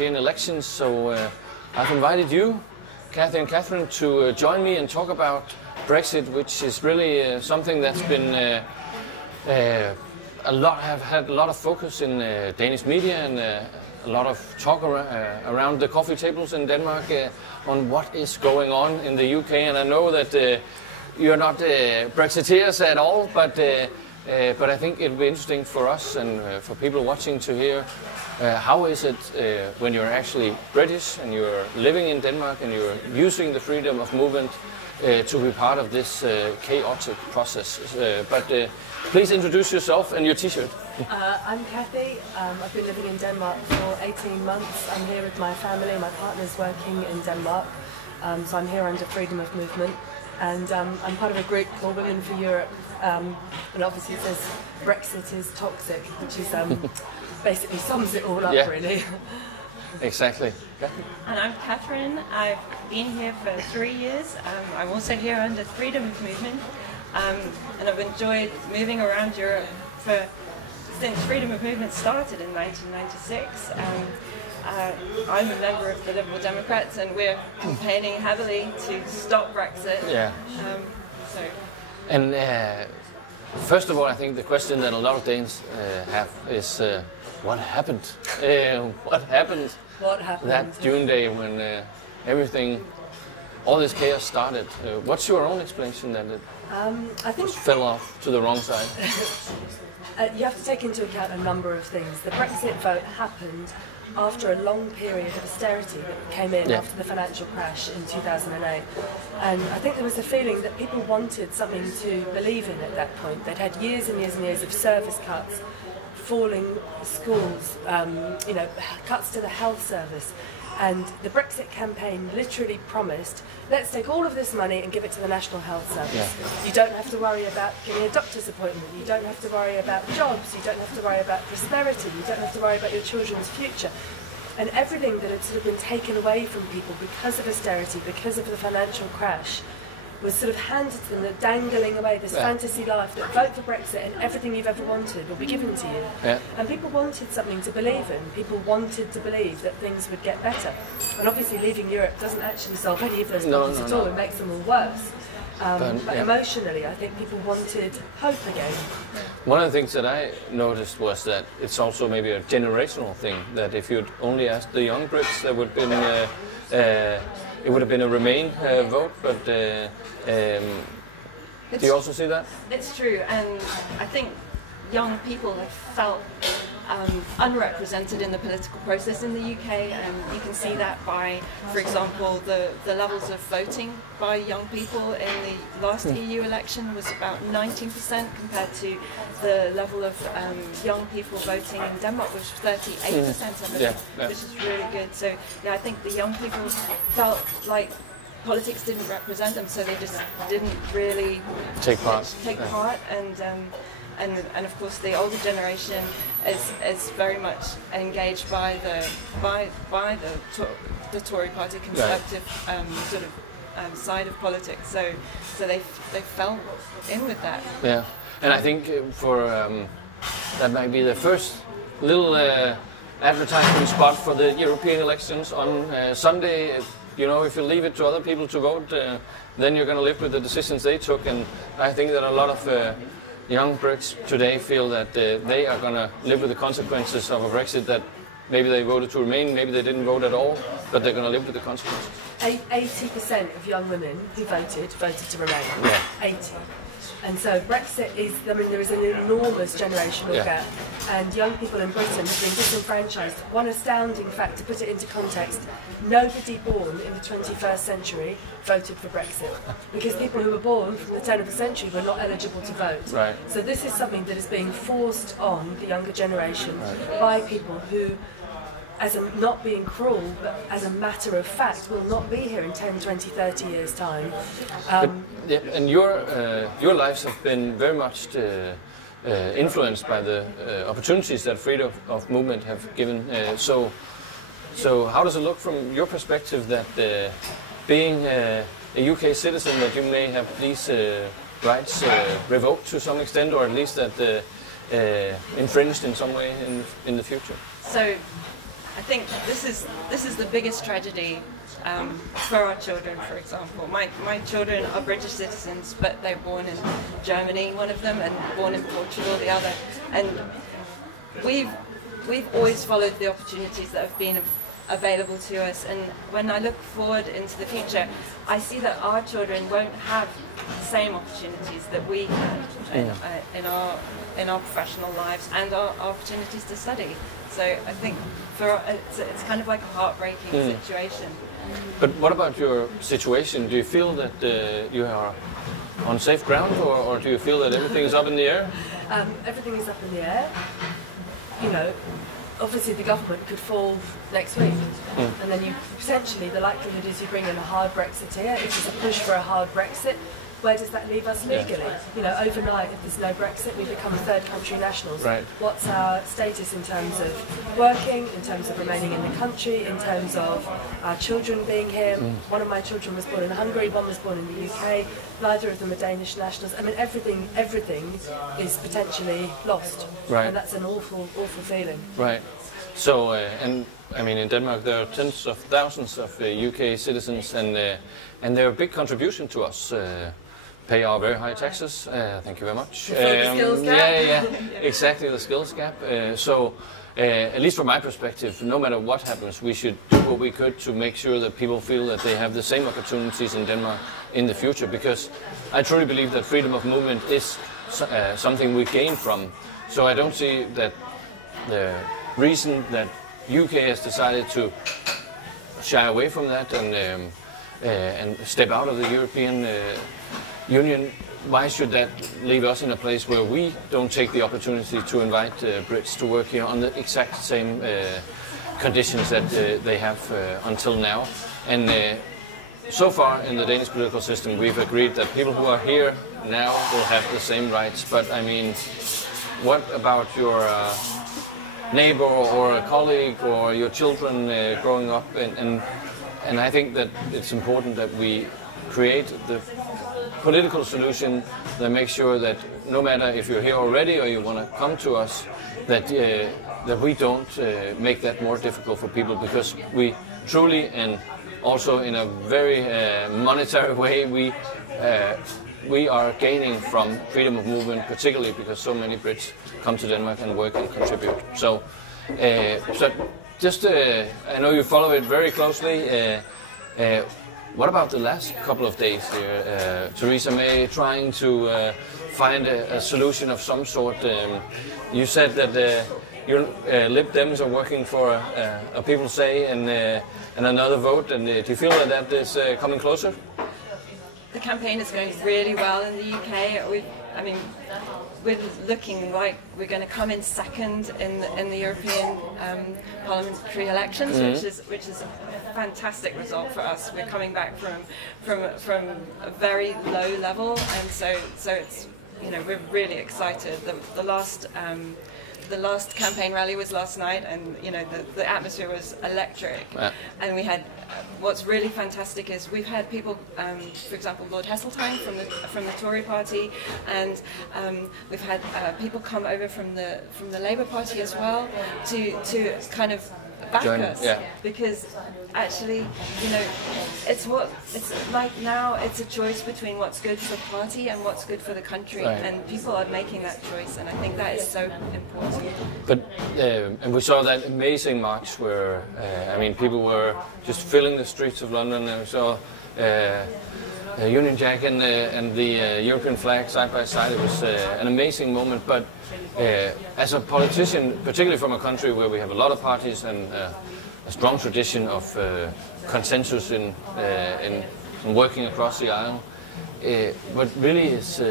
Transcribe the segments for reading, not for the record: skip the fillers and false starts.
European elections, so I've invited you, Cathy and Catherine, to join me and talk about Brexit, which is really something that's been have had a lot of focus in Danish media and a lot of talk around the coffee tables in Denmark on what is going on in the UK. And I know that you're not Brexiteers at all, but I think it'll be interesting for us and for people watching to hear how is it when you're actually British and you're living in Denmark and you're using the freedom of movement to be part of this chaotic process. Please introduce yourself and your t-shirt. I'm Cathy. I've been living in Denmark for 18 months. I'm here with my family. My partner's working in Denmark, so I'm here under freedom of movement. And I'm part of a group called Women for Europe. And obviously it says Brexit is toxic, which is basically sums it all up, really. Exactly. And I'm Catherine. I've been here for 3 years. I'm also here under freedom of movement. And I've enjoyed moving around Europe since freedom of movement started in 1996. I'm a member of the Liberal Democrats, and we're campaigning heavily to stop Brexit. Yeah. First of all, I think the question that a lot of Danes have is, what happened? What happened? What happened? That June day when all this chaos started. What's your own explanation that it I think fell off to the wrong side? You have to take into account a number of things. The Brexit vote happened after a long period of austerity that came in after the financial crash in 2008. And I think there was a feeling that people wanted something to believe in at that point. They'd had years and years and years of service cuts, falling schools, cuts to the health service. And the Brexit campaign literally promised, let's take all of this money and give it to the National Health Service. Yeah. You don't have to worry about getting a doctor's appointment, you don't have to worry about jobs, you don't have to worry about prosperity, you don't have to worry about your children's future. And everything that had sort of been taken away from people because of austerity, because of the financial crash, was sort of handed to them, dangling away this fantasy life that vote for Brexit and everything you've ever wanted will be given to you. Yeah. And people wanted something to believe in. People wanted to believe that things would get better. And obviously leaving Europe doesn't actually solve any of those problems at all. It makes them all worse. But emotionally, I think people wanted hope again. One of the things that I noticed was that it's also maybe a generational thing, that if you'd only asked the young Brits, there would have been it would have been a Remain vote, but do you also see that? It's true, and I think young people have felt unrepresented in the political process in the UK, and you can see that by, for example, the levels of voting by young people in the last EU election was about 19% compared to the level of young people voting in Denmark, which was 38% of it, which is really good. So yeah, I think the young people felt like politics didn't represent them, so they just didn't really take part, and of course the older generation is very much engaged by the Tory party, conservative side of politics. So they fell in with that. Yeah, and I think that might be the first little advertising spot for the European elections on Sunday. You know, if you leave it to other people to vote, then you're going to live with the decisions they took. And I think that a lot of young Brits today feel that they are going to live with the consequences of a Brexit, that maybe they voted to Remain, maybe they didn't vote at all, but they're going to live with the consequences. 80% of young women who voted to Remain. Yeah. 80. And so Brexit is, there is an enormous generational gap, and young people in Britain have been disenfranchised. One astounding fact, to put it into context, nobody born in the 21st century voted for Brexit, because people who were born from the turn of the century were not eligible to vote. Right. So this is something that is being forced on the younger generation by people who, not being cruel, but as a matter of fact, will not be here in 10, 20, 30 years' time. And your lives have been very much influenced by the opportunities that freedom of movement have given. So how does it look from your perspective that being a UK citizen, that you may have these rights revoked to some extent, or at least that infringed in some way in the future? So I think this is the biggest tragedy for our children. For example, my children are British citizens, but they're born in Germany, one of them, and born in Portugal, the other. And we've always followed the opportunities that have been available to us. And when I look forward into the future, I see that our children won't have the same opportunities that we had in our professional lives and our opportunities to study. So I think it's kind of like a heartbreaking situation. But what about your situation? Do you feel that you are on safe ground, or do you feel that everything is up in the air? Everything is up in the air. You know, obviously the government could fall next week, and then potentially the likelihood is you bring in a hard Brexiteer. If there's a push for a hard Brexit, where does that leave us legally? You know, overnight, if there's no Brexit, we become third country nationals. Right. What's our status in terms of working, in terms of remaining in the country, in terms of our children being here? One of my children was born in Hungary, one was born in the UK. Neither of them are Danish nationals. I mean, everything is potentially lost. Right. And that's an awful, awful feeling. Right. So, and I mean, in Denmark there are tens of thousands of UK citizens, and they're a big contribution to us. Pay our very high taxes. Thank you very much. The skills gap. Yeah, exactly, the skills gap. So, at least from my perspective, no matter what happens, we should do what we could to make sure that people feel that they have the same opportunities in Denmark in the future. Because I truly believe that freedom of movement is something we gain from. So I don't see that the reason that UK has decided to shy away from that and step out of the European Union, why should that leave us in a place where we don't take the opportunity to invite Brits to work here on the exact same conditions that they have until now? And so far in the Danish political system, we've agreed that people who are here now will have the same rights. But I mean, what about your neighbor or a colleague or your children growing up? And I think that it's important that we create the political solution that makes sure that no matter if you're here already or you want to come to us, that we don't make that more difficult for people, because we truly, and also in a very monetary way, we are gaining from freedom of movement, particularly because so many Brits come to Denmark and work and contribute. So just I know you follow it very closely. What about the last couple of days here? Theresa May trying to find a solution of some sort. You said that your Lib Dems are working for a People's Say and another vote. And do you feel that that is coming closer? The campaign is going really well in the UK. We're looking like we're going to come in second in the European parliamentary elections, which is a fantastic result for us. We're coming back from a very low level, and so it's, you know, we're really excited. The last campaign rally was last night, and you know the atmosphere was electric. Yeah. And we had what's really fantastic is we've had people, for example, Lord Heseltine from the Tory party, and we've had people come over from the Labour Party as well to kind of back us, because actually, you know, it's like now it's a choice between what's good for the party and what's good for the country, and people are making that choice, and I think that is so important. But and we saw that amazing march where I mean, people were just filling the streets of London, and we saw Union Jack and the European flag side by side. It was an amazing moment. But as a politician, particularly from a country where we have a lot of parties and a strong tradition of consensus in working across the aisle, what really is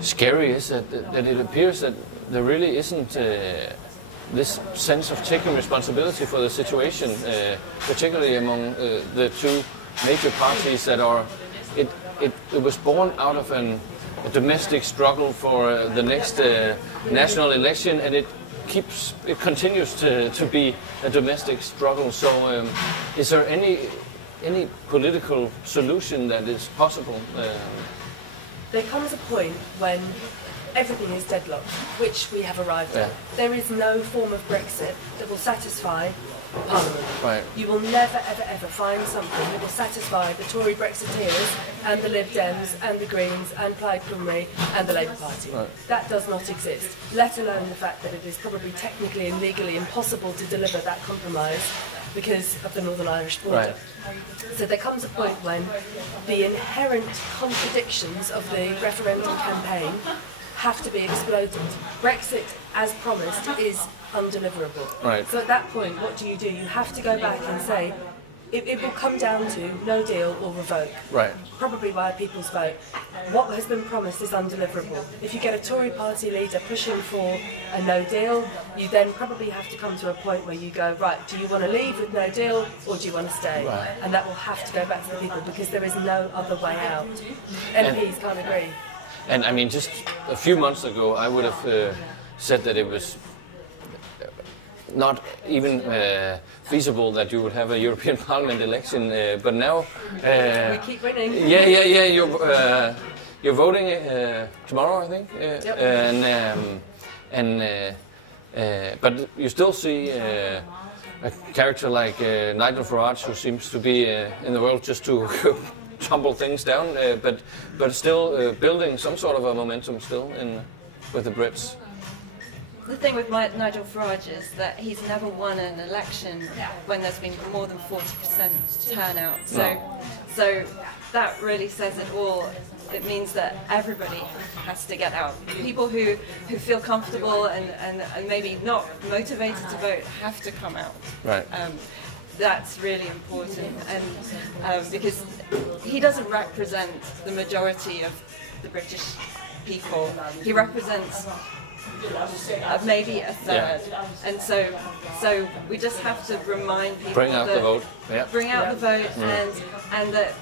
scary is that it appears that there really isn't this sense of taking responsibility for the situation, particularly among the two major parties that are. It was born out of a domestic struggle for the next national election, and it continues to be a domestic struggle. So, is there any political solution that is possible? There comes a point when everything is deadlocked, which we have arrived at. There is no form of Brexit that will satisfy Parliament. Right. You will never, ever, ever find something that will satisfy the Tory Brexiteers and the Lib Dems and the Greens and Plaid Cymru and the Labour Party. Right. That does not exist, let alone the fact that it is probably technically and legally impossible to deliver that compromise because of the Northern Irish border. Right. So there comes a point when the inherent contradictions of the referendum campaign have to be exploded. Brexit, as promised, is undeliverable. Right. So at that point, what do? You have to go back and say, it will come down to no deal or revoke. Right. Probably by a people's vote. What has been promised is undeliverable. If you get a Tory party leader pushing for a no deal, you then probably have to come to a point where you go, right, do you want to leave with no deal or do you want to stay? Right. And that will have to go back to the people because there is no other way out. MPs can't agree. And I mean, just a few months ago, I would have said that it was not even feasible that you would have a European Parliament election, but now we keep winning. Yeah. You're voting tomorrow, I think. Yep. But you still see a character like Nigel Farage, who seems to be in the world just to tumble things down, but still building some sort of a momentum still with the Brits. The thing with Nigel Farage is that he's never won an election when there's been more than 40% turnout. So that really says it all. It means that everybody has to get out. People who feel comfortable and maybe not motivated to vote have to come out. Right. That's really important, and because he doesn't represent the majority of the British people, he represents maybe a third, and so we just have to remind people bring out the vote, bring out the vote, and that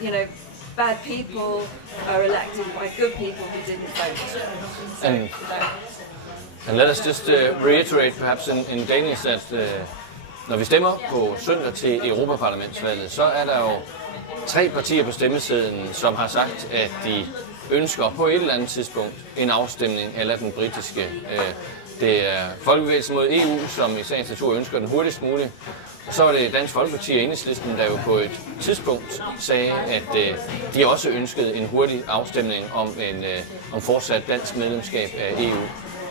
bad people are elected by good people who didn't vote. And let us just reiterate, perhaps in Danish, that når vi stemmer på søndag til Europaparlamentsvalget, så er der jo 3 partier på stemmesedlen, som har sagt, at de ønsker på et eller andet tidspunkt en afstemning eller den britiske. Det er Folkebevægelsen mod EU, som i sagens natur ønsker den hurtigst muligt. Og så var det Dansk Folkeparti og Enhedslisten, der jo på et tidspunkt sagde, at de også ønskede en hurtig afstemning om fortsat dansk medlemskab af EU.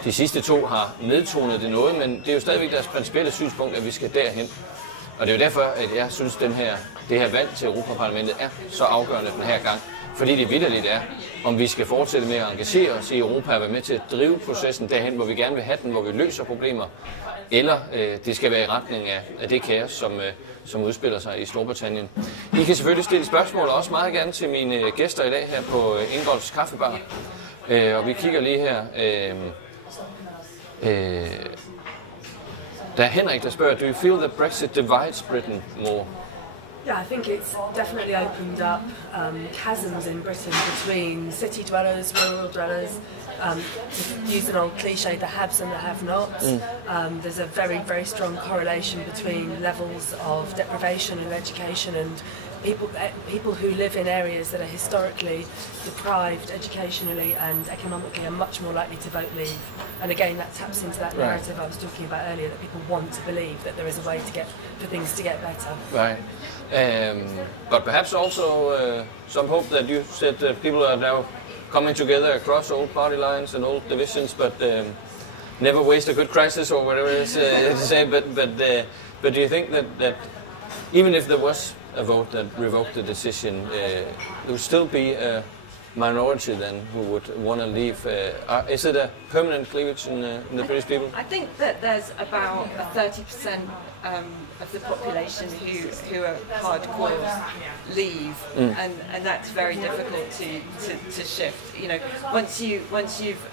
De sidste 2 har nedtonet det noget, men det er jo stadigvæk deres principielle synspunkt, at vi skal derhen. Og det er jo derfor, at jeg synes, det her valg til Europaparlamentet er så afgørende den her gang. Fordi det vitterligt er, om vi skal fortsætte med at engagere os i Europa og være med til at drive processen derhen, hvor vi gerne vil have den, hvor vi løser problemer, eller det skal være i retning af det kaos, som udspiller sig i Storbritannien. I kan selvfølgelig stille spørgsmål, også meget gerne til mine gæster i dag her på Ingolfs Kaffebar. Og vi kigger lige her. Der er Henrik, der spørger, do you feel that Brexit divides Britain more? Yeah, I think it's definitely opened up chasms in Britain between city dwellers, rural dwellers. To use an old cliche, the haves and the have-nots. There's a very, very strong correlation between levels of deprivation and education, and people who live in areas that are historically deprived educationally and economically are much more likely to vote leave. And again, that taps into that narrative I was talking about earlier, that people want to believe that there is a way for things to get better. Right. But perhaps also some hope that you said that people are now coming together across old party lines and old divisions, but never waste a good crisis, or whatever it is to say. But do you think that even if there was a vote that revoked the decision, there would still be a minority then who would want to leave? Is it a permanent cleavage in the British people? I think that there's about a 30% of the population who are hardcore leave, and that's very difficult to shift. Once you've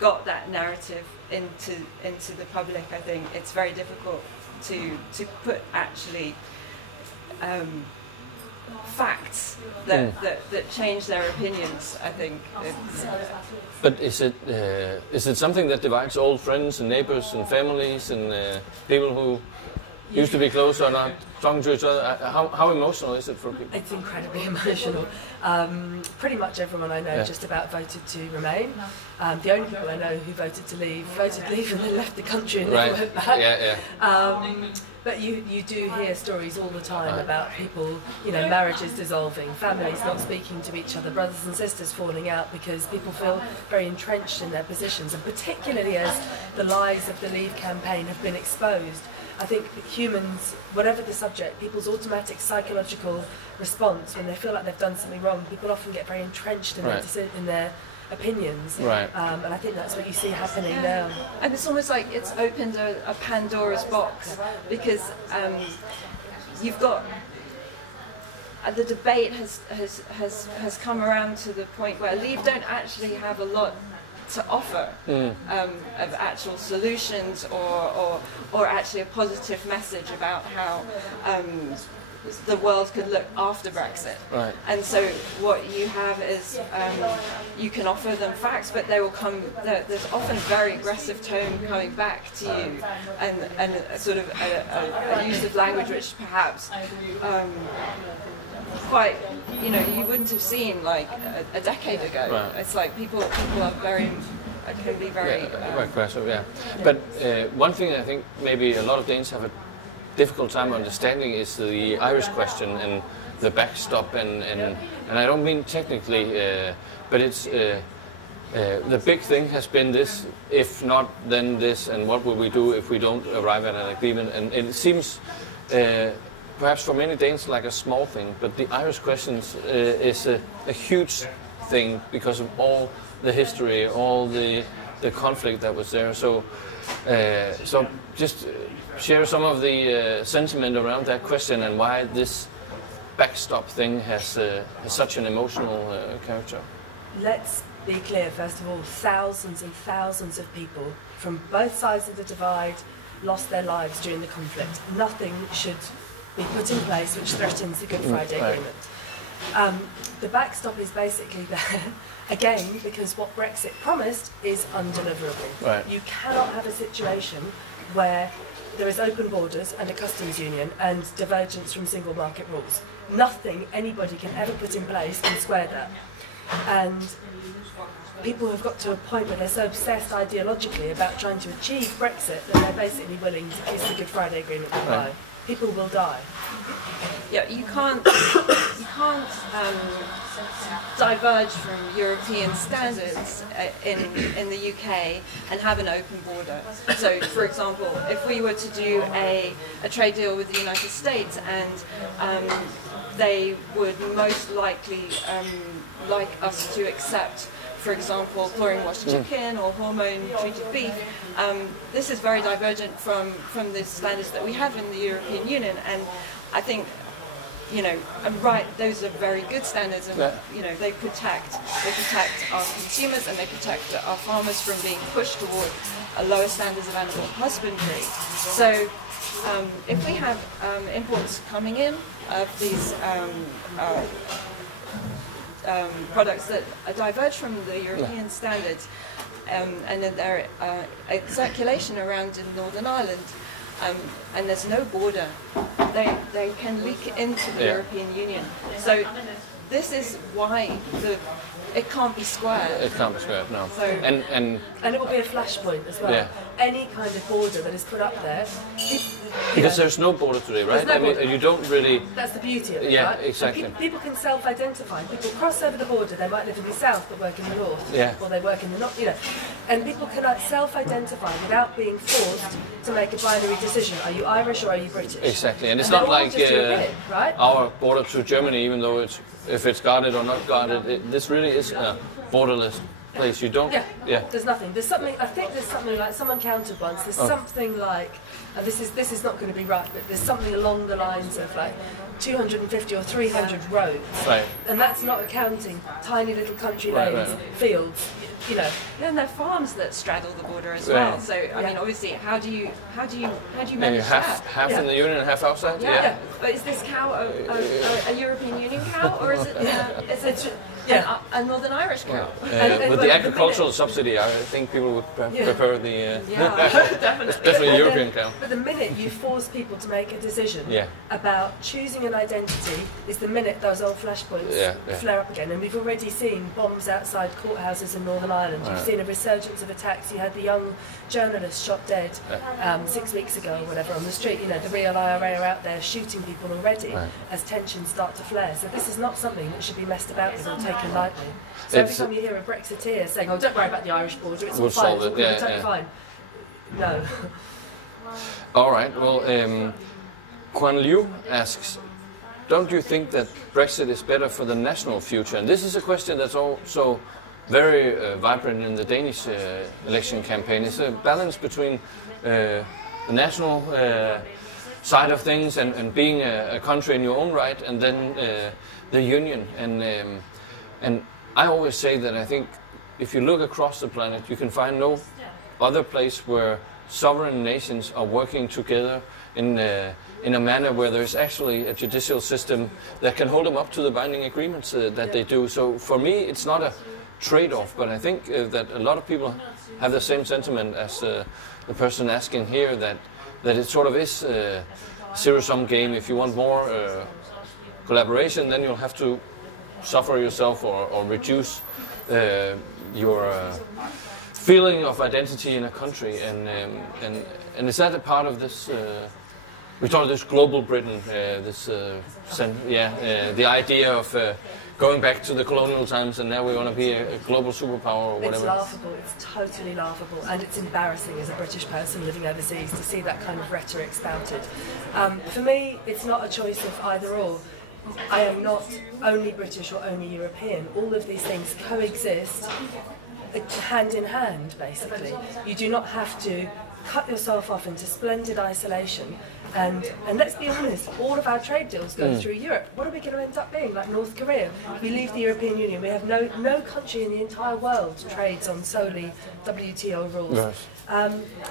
got that narrative into the public, I think it's very difficult to put actually facts that change their opinions. I think. But is it something that divides old friends and neighbors and families and people who used to be close or not talking to each other. How emotional is it for people? It's incredibly emotional. Pretty much everyone I know just about voted to remain. The only people I know who voted leave and then left the country and never went back. But you do hear stories all the time about people, marriages dissolving, families not speaking to each other, brothers and sisters falling out because people feel very entrenched in their positions, and particularly as the lies of the Leave campaign have been exposed. I think humans, whatever the subject, people's automatic psychological response when they feel like they've done something wrong, people often get very entrenched in their opinions, and I think that's what you see happening now. And it's almost like it's opened a Pandora's box, because you've got the debate has come around to the point where Leave don't actually have a lot to offer of actual solutions or actually a positive message about how the world could look after Brexit. And so what you have is you can offer them facts, but they will come. There's often a very aggressive tone coming back to you, and sort of a use of language which perhaps quite, you wouldn't have seen like a decade ago. It's like people are can be very aggressive. But one thing I think maybe a lot of Danes have a difficult time understanding is the Irish question and the backstop, and I don't mean technically, but it's the big thing has been this: if not, then this, and what will we do if we don't arrive at an agreement? And it seems perhaps for many Danes like a small thing, but the Irish question is a huge thing because of all the history, all the conflict that was there. So just share some of the sentiment around that question and why this backstop thing has such an emotional character. Let's be clear, first of all, thousands and thousands of people from both sides of the divide lost their lives during the conflict. Nothing should be put in place which threatens the Good Friday Agreement. The backstop is basically there, again, because what Brexit promised is undeliverable. You cannot have a situation where there is open borders and a customs union and divergence from single market rules. Nothing anybody can ever put in place can square that. And people have got to a point where they're so obsessed ideologically about trying to achieve Brexit that they're basically willing to kiss the Good Friday Agreement goodbye. People will die. Yeah, you can't diverge from European standards in the UK and have an open border. So, for example, if we were to do a trade deal with the United States and they would most likely like us to accept, for example, chlorine-washed chicken or hormone-treated beef, this is very divergent from the standards that we have in the European Union, and I think, those are very good standards, and they protect our consumers and they protect our farmers from being pushed toward lower standards of animal husbandry. So, if we have imports coming in of these products that diverge from the European standards, and then there a circulation around in Northern Ireland, and there's no border, they can leak into the European Union. So this is why it can't be squared. It can't be squared, no. So, and it will be a flashpoint as well. Any kind of border that is put up there. Because there's no border today, right? No border. You don't really... That's the beauty of it, right? Exactly. People can self-identify. People cross over the border. They might live in the south but work in the north. Or they work in the north, And people can self-identify without being forced to make a binary decision. Are you Irish or are you British? Exactly. And it's not like our border to Germany, even though if it's guarded or not guarded, this really is a borderless place. You don't... There's nothing. There's something, I think there's something like, someone counted once, there's something like, this is not going to be right, but there's something along the lines of like 250 or 300 roads. And that's not accounting tiny little country lanes, fields, And there are farms that straddle the border as well. So I mean, obviously, how do you manage that? Half in the Union and half outside. But is this cow a European Union cow, or is it? a Northern Irish cow. With the agricultural subsidy, I think people would prefer the definitely European cow. But the minute you force people to make a decision about choosing an identity is the minute those old flashpoints flare up again. And we've already seen bombs outside courthouses in Northern Ireland. You've seen a resurgence of attacks. You had the young journalist shot dead 6 weeks ago or whatever on the street. You know, the real IRA are out there shooting people already as tensions start to flare. So this is not something that should be messed about with or taken lightly. So every time you hear a Brexiteer saying, "Oh, don't worry about the Irish border, it's all fine, it's totally fine." No. All right. Well, Quan Liu asks, don't you think that Brexit is better for the national future? And this is a question that's also very vibrant in the Danish election campaign. It's a balance between the national side of things and being a country in your own right, and then the union. And I always say that I think if you look across the planet, you can find no other place where sovereign nations are working together in a manner where there's actually a judicial system that can hold them up to the binding agreements that they do. So for me, it's not a trade-off, but I think that a lot of people have the same sentiment as the person asking here, that it sort of is a zero-sum game. If you want more collaboration, then you'll have to suffer yourself or reduce your feeling of identity in a country. And is that a part of this? We talk this global Britain, the idea of going back to the colonial times, and now we want to be a global superpower or whatever. It's laughable. It's totally laughable, and it's embarrassing as a British person living overseas to see that kind of rhetoric spouted. For me, it's not a choice of either or. I am not only British or only European. All of these things coexist hand in hand, basically. You do not have to cut yourself off into splendid isolation. And let's be honest, all of our trade deals go through Europe. What are we going to end up being? Like North Korea? We leave the European Union. We have no country in the entire world trades on solely WTO rules. Right.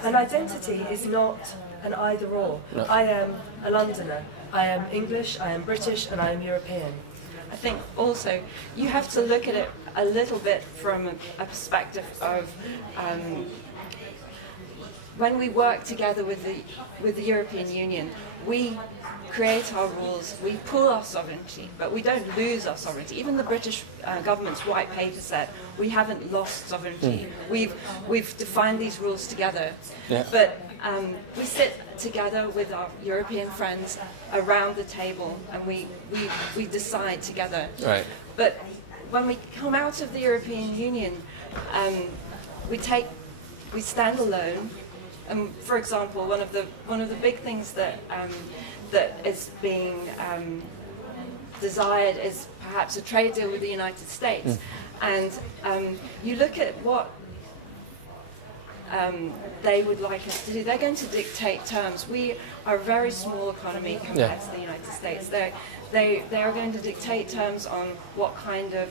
An identity is not an either or. No. I am a Londoner. I am English, I am British, and I am European. I think also you have to look at it a little bit from a perspective of when we work together with the European Union, we create our rules, we pool our sovereignty, but we don't lose our sovereignty. Even the British government's white paper said we haven't lost sovereignty. We've defined these rules together, but we sit together with our European friends around the table, and we decide together. Right. But when we come out of the European Union, we stand alone. And for example, one of the big things that is being desired is perhaps a trade deal with the United States. And you look at what they would like us to do. They're going to dictate terms. We are a very small economy compared to the United States. They are going to dictate terms on what kind of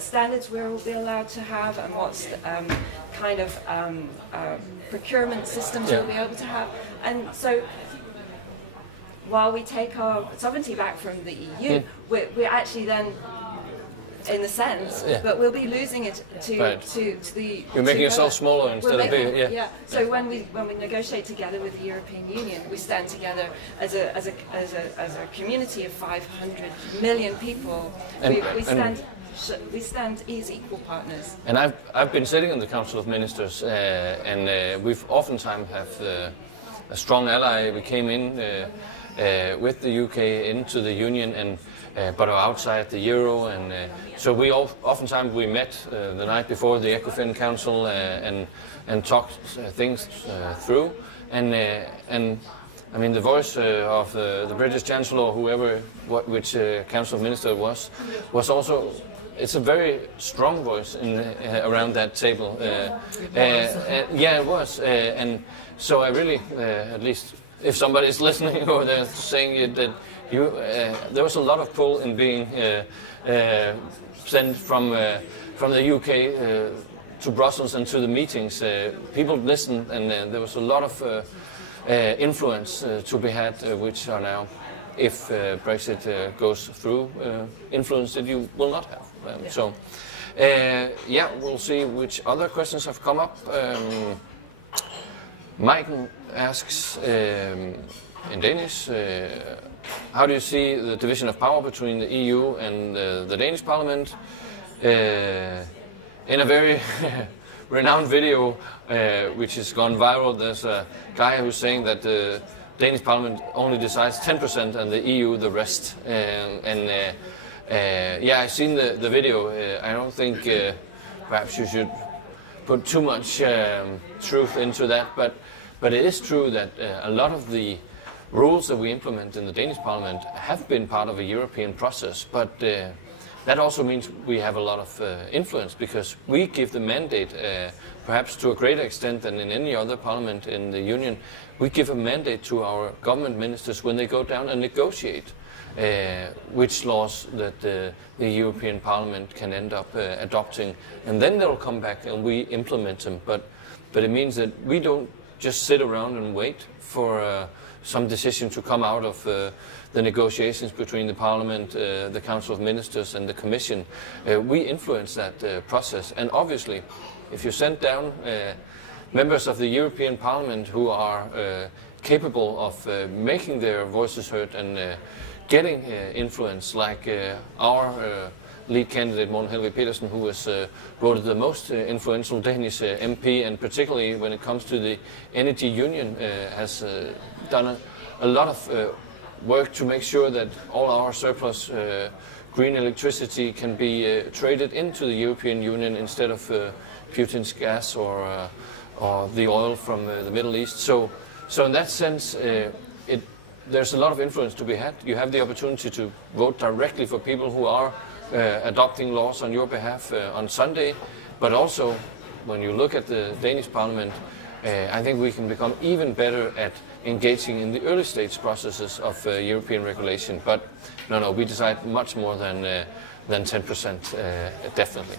standards we'll be allowed to have, and what kind of procurement systems we'll be able to have. And so while we take our sovereignty back from the EU, we're actually then, in a sense, but we'll be losing it to the. You're making yourself smaller instead of bigger. Yeah. So when we negotiate together with the European Union, we stand together as a community of 500 million people. We stand as equal partners. And I've been sitting in the Council of Ministers, and we've oftentimes have a strong ally. We came in with the UK into the Union, and but are outside the Euro, and so we oftentimes we met the night before the ECOFIN Council and talked things through, and I mean the voice of the British Chancellor, or whoever, which Council of Ministers was also. It's a very strong voice around that table. Yeah, it was, and so I really, at least if somebody is listening or they're saying it, that there was a lot of pull in being sent from the UK to Brussels and to the meetings. People listened, and there was a lot of influence to be had, which are now if Brexit goes through, influence that you will not have. So, yeah, we'll see which other questions have come up. Mike asks in Danish, how do you see the division of power between the EU and the Danish Parliament? In a very renowned video which has gone viral, there's a guy who's saying that the Danish Parliament only decides 10% and the EU the rest. Yeah, I've seen the video. I don't think perhaps you should put too much truth into that, but it is true that a lot of the rules that we implement in the Danish Parliament have been part of a European process, but that also means we have a lot of influence, because we give the mandate, perhaps to a greater extent than in any other parliament in the Union. We give a mandate to our government ministers when they go down and negotiate which laws that the European Parliament can end up adopting, and then they'll come back and we implement them. But it means that we don't just sit around and wait for some decision to come out of the negotiations between the Parliament, the Council of Ministers and the Commission. We influence that process, and obviously if you send down members of the European Parliament who are capable of making their voices heard and getting influence, like our lead candidate Morten Petersen, who was voted the most influential Danish MP, and particularly when it comes to the energy union, has done a lot of work to make sure that all our surplus green electricity can be traded into the European Union instead of Putin's gas or the oil from the Middle East. So in that sense, there's a lot of influence to be had. You have the opportunity to vote directly for people who are adopting laws on your behalf on Sunday, but also when you look at the Danish Parliament, I think we can become even better at engaging in the early stage processes of European regulation. But no, we decide much more than 10%, definitely.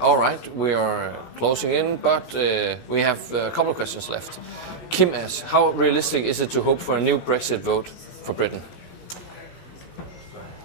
All right, we are closing in, but we have a couple of questions left. Kim asks, how realistic is it to hope for a new Brexit vote for Britain?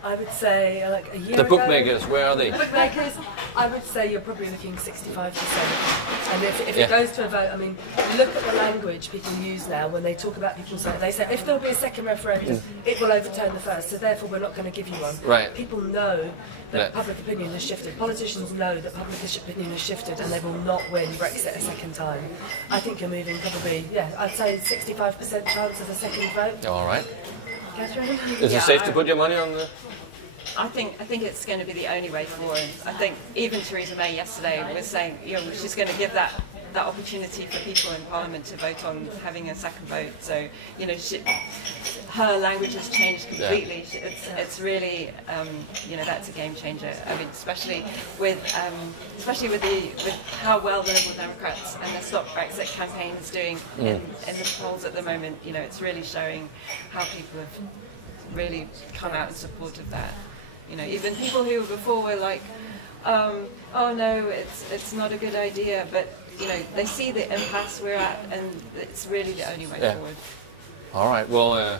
I would say like a year ago. The bookmakers, where are they? The bookmakers, I would say you're probably looking 65%. And if it goes to a vote, I mean, look at the language people use now when they talk about people. They say if there'll be a second referendum, it will overturn the first. So therefore, we're not going to give you one. Right. People know that public opinion has shifted. Politicians know that public opinion has shifted, and they will not win Brexit a second time. I think you're moving probably, I'd say 65% chance of a second vote. All right. Catherine? Is it safe to put your money on the? I think it's going to be the only way forward. I think even Theresa May yesterday was saying, she's going to give that opportunity for people in Parliament to vote on having a second vote. So, her language has changed completely. Yeah. It's really, that's a game changer. I mean, especially with how well the Liberal Democrats and the Stop Brexit campaign is doing in the polls at the moment. It's really showing how people have really come out in support of that. Even people who before were like, oh no, it's not a good idea, but they see the impasse we're at, and it's really the only way forward. All right, well,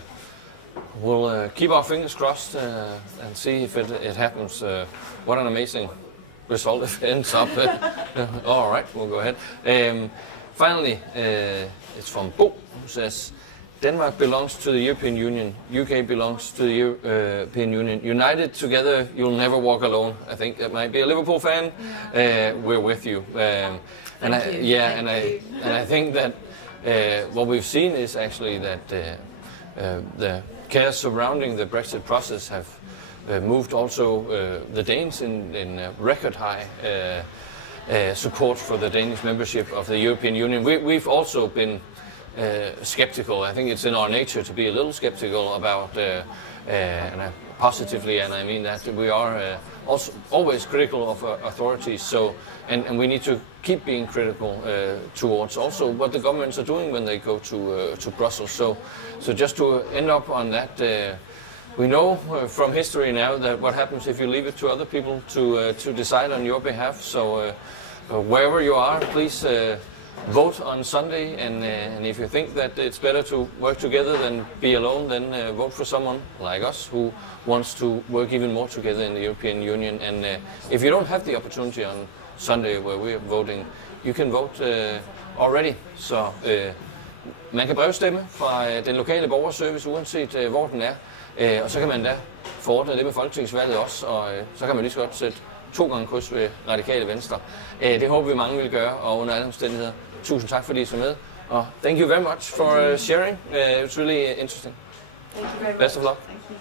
we'll keep our fingers crossed and see if it happens. What an amazing result if it ends up. All right, we'll go ahead. Finally, it's from Bo, who says, Denmark belongs to the European Union. UK belongs to the European Union. United together, you'll never walk alone. I think that might be a Liverpool fan. We're with you. And I think that what we've seen is actually that the chaos surrounding the Brexit process have moved also the Danes in record high support for the Danish membership of the European Union. We've also been skeptical. I think it's in our nature to be a little skeptical about, and positively, and I mean that we are also always critical of authorities. So, and we need to keep being critical towards also what the governments are doing when they go to Brussels. So just to end up on that, we know from history now that what happens if you leave it to other people to decide on your behalf. So wherever you are, please vote on Sunday, and if you think that it's better to work together than be alone, then vote for someone like us who wants to work even more together in the European Union. And if you don't have the opportunity on Sunday where we're voting, you can vote already. Så man kan brevstemme fra den lokale borgerservice, uanset hvor den er. Og så kan man da forordne det med folketingsvalget også, og så kan man lige så godt sætte 2 gange kryds ved Radikale Venstre. Det håber vi mange vil gøre, og under alle omstændigheder, tusind tak fordi I så med. Og thank you very much for sharing. It's really interesting. Thank you very much. Best of luck. Thank you.